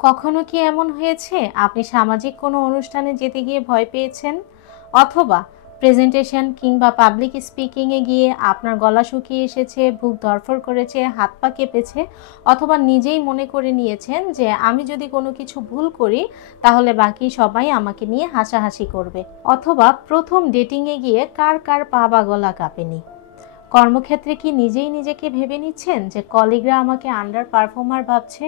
কখনো কি এমন হয়েছে আপনি সামাজিক কোনো অনুষ্ঠানে যেতে গিয়ে ভয় পেয়েছেন, অথবা প্রেজেন্টেশন কিংবা পাবলিক স্পিকিংয়ে গিয়ে আপনার গলা শুকিয়ে এসেছে, বুক ধড়ফড় করেছে, হাত পা কেঁপেছে, অথবা নিজেই মনে করে নিয়েছেন যে আমি যদি কোনো কিছু ভুল করি তাহলে বাকি সবাই আমাকে নিয়ে হাসাহাসি করবে, অথবা প্রথম ডেটিংয়ে গিয়ে কার কার পা বা গলা কাঁপেনি? কর্মক্ষেত্রে কি নিজেই নিজেকে ভেবে নিচ্ছেন যে কলিগরা আমাকে আন্ডার পারফর্মার ভাবছে?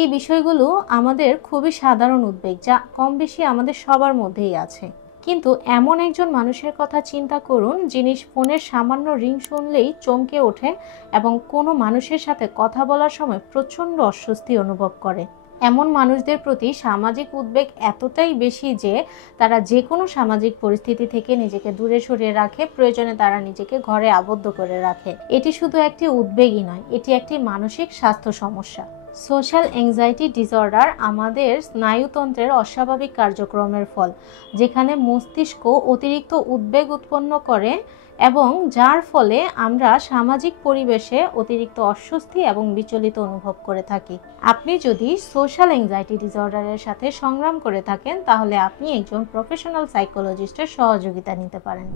এই বিষয়গুলো আমাদের খুবই সাধারণ উদ্বেগ, যা কম বেশি আমাদের সবার মধ্যেই আছে। কিন্তু এমন একজন মানুষের কথা চিন্তা করুন যিনি ফোনের সামান্য রিং শুনলেই চমকে ওঠে এবং কোনো মানুষের সাথে কথা বলার সময় প্রচণ্ড অস্বস্তি অনুভব করে। এমন মানুষদের প্রতি সামাজিক উদ্বেগ এতটাই বেশি যে তারা যে কোনো সামাজিক পরিস্থিতি থেকে নিজেকে দূরে সরিয়ে রাখে, প্রয়োজনে তারা নিজেকে ঘরে আবদ্ধ করে রাখে। এটি শুধু একটি উদ্বেগই নয়, এটি একটি মানসিক স্বাস্থ্য সমস্যা। সোশ্যাল অ্যাংজাইটি ডিসঅর্ডার আমাদের স্নায়ুতন্ত্রের অস্বাভাবিক কার্যক্রমের ফল, যেখানে মস্তিষ্ক অতিরিক্ত উদ্বেগ উৎপন্ন করে এবং যার ফলে আমরা সামাজিক পরিবেশে অতিরিক্ত অস্বস্তি এবং বিচলিত অনুভব করে থাকি। আপনি যদি সোশ্যাল অ্যাংজাইটি ডিসঅর্ডারের সাথে সংগ্রাম করে থাকেন তাহলে আপনি একজন প্রফেশনাল সাইকোলজিস্টের সহযোগিতা নিতে পারেন।